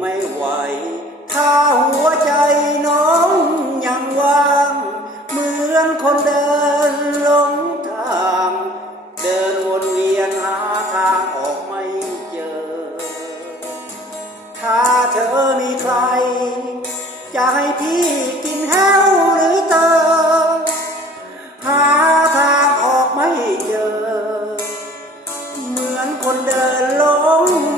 ไม่ไหว ถ้าหัวใจน้องยังว่าง เหมือนคนเดินหลงทาง เดินวนเวียนหาทางออกไม่เจอ ถ้าเธอมีใคร จะให้พี่กินแห้วหรือเตอหาทางออกไม่เจอ เหมือนคนเดินหลง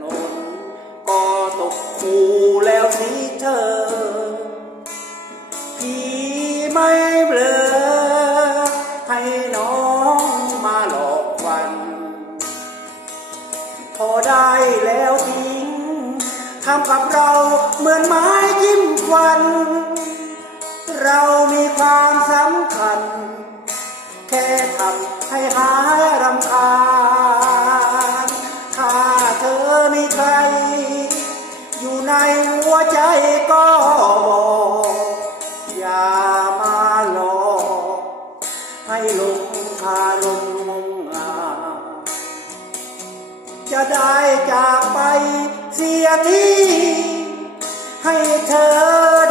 นน ก็ตกคูแล้วสิเธอพี่ไม่เบลอให้น้องมาหลอกวัน พอได้แล้วทิ้งทำกับเราเหมือนไม้ยิ้มควันเรามีความสำคัญ แค่ทำให้หายรำคาญ วใจก็บอกอย่ามาหลอกให้หลงคารมงมงาจะได้จากไปเสียทีให้เธอ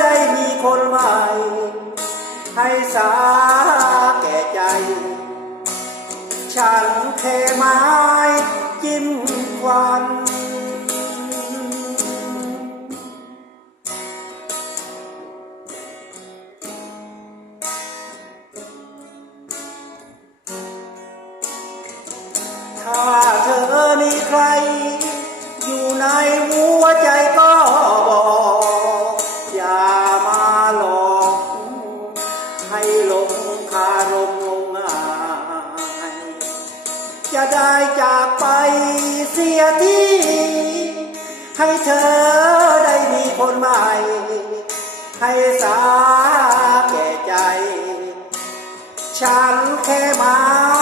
ได้มีคนใหม่ ให้สาแก่ใจ ฉันแค่ม้จิ้ ถ้าเธอมีใคร อยู่ในหัวใจก็บอกอย่ามาหลอกให้หลงคารมงง่ายจะได้จากไปเสียทีให้เธอได้มีคนใหม่ ให้สาแก่ใจ ฉันแค่มา